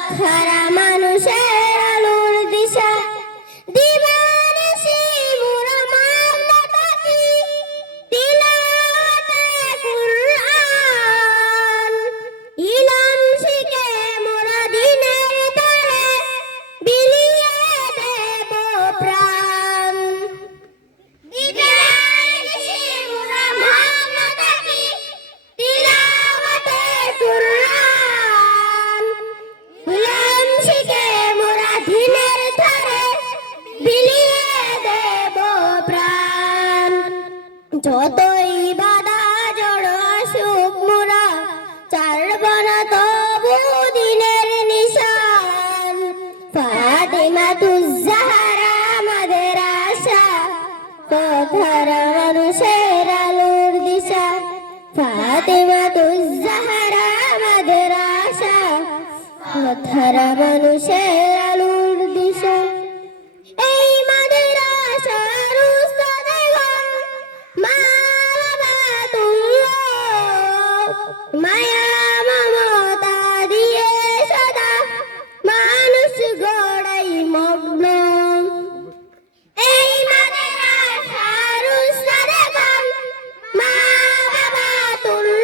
পথহারা মানুষের আলোর দিশা দিবানিশি মোরা মাওলা তাকি তিলাওয়াতে কুরআন ইলম শিখে মোরা দিনের তরে বিলিয়ে দেব প্রাণ দিবানিশি মোরা মাওলা তাকি তিলাওয়াতে কুরআন ইলম শিখে মোরা দিনের তরে বিলিয়ে দেব প্রাণ যতই বাধা জড় আসুক মোরা ছাড়ব না তবু দিনের নিশান ফাতিমাতুজ জাহরা আমাদের আশা পথহারা মানুষের আলোর দিশা ফাতিমাতুজ জাহরা আমাদের আশা পথহারা মানুষের আলোর দিশা এই মাদ্রাসার উস্তাদেগণ মালাবাতুল্লাহ মায়া মমতা দিয়ে সদা মানুষ গড়াই মগ্ন এই মাদ্রাসার উস্তাদেগণ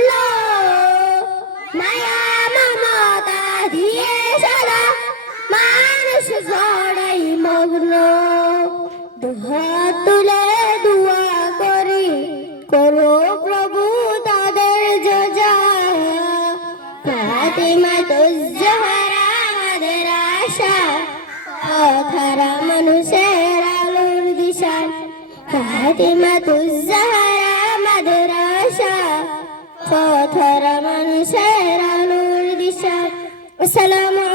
মালাবাতুল্লাহ মায়া মমতা দিয়ে সদা মানুষ গড়াই মগ্ন দুহাত তুলে দুয়া করি করো প্রভু তাদের যজা ফাতিমাতুজ জাহরা আমাদের আশা পথহারা মানুষের আলোর দিশা ফাতিমাতুজ জাহরা আমাদের আশা পথহারা মানুষের আলোর দিশা আসসালামু